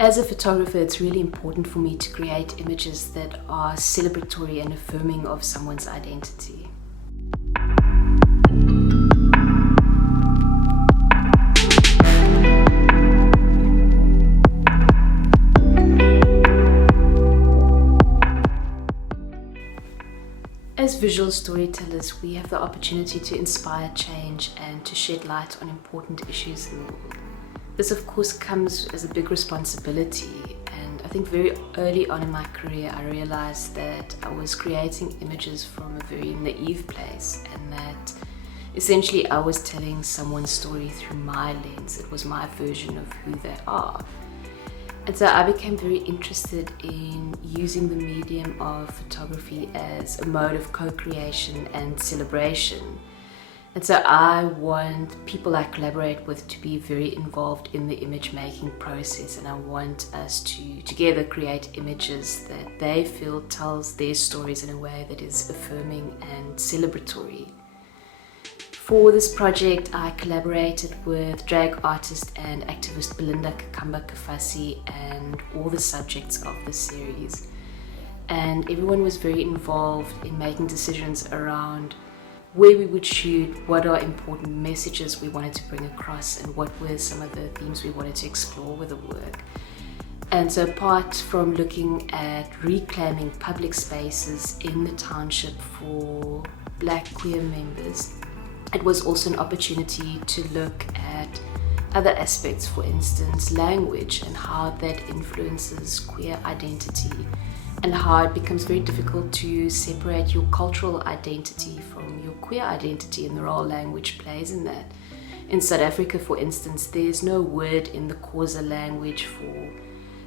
As a photographer, it's really important for me to create images that are celebratory and affirming of someone's identity. As visual storytellers, we have the opportunity to inspire change and to shed light on important issues in the world. This, of course, comes as a big responsibility, and I think very early on in my career I realized that I was creating images from a very naive place, and that essentially I was telling someone's story through my lens. It was my version of who they are. And so I became very interested in using the medium of photography as a mode of co-creation and celebration. And so I want people I collaborate with to be very involved in the image making process, and I want us to together create images that they feel tells their stories in a way that is affirming and celebratory. For this project, I collaborated with drag artist and activist Belinda Kakamba Kafasi and all the subjects of the series. And everyone was very involved in making decisions around where we would shoot, what are important messages we wanted to bring across, and what were some of the themes we wanted to explore with the work. And so apart from looking at reclaiming public spaces in the township for Black queer members, it was also an opportunity to look at other aspects, for instance, language and how that influences queer identity, and how it becomes very difficult to separate your cultural identity from your queer identity and the role language plays in that. In South Africa, for instance, there's no word in the Xhosa language for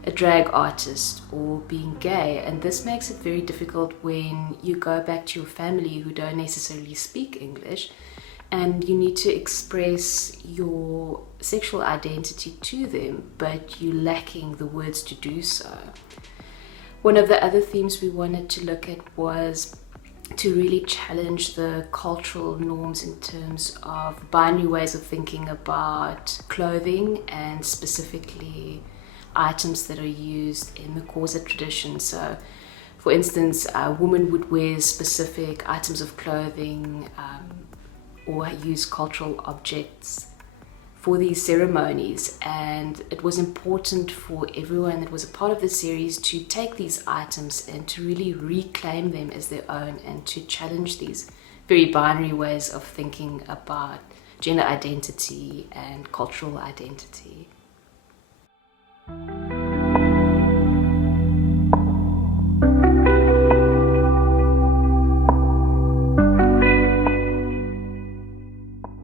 a drag artist or being gay, and this makes it very difficult when you go back to your family who don't necessarily speak English and you need to express your sexual identity to them, but you're lacking the words to do so. One of the other themes we wanted to look at was to really challenge the cultural norms in terms of binary ways of thinking about clothing, and specifically items that are used in the Xhosa tradition. So, for instance, a woman would wear specific items of clothing or use cultural objects for these ceremonies, and it was important for everyone that was a part of the series to take these items and to really reclaim them as their own, and to challenge these very binary ways of thinking about gender identity and cultural identity.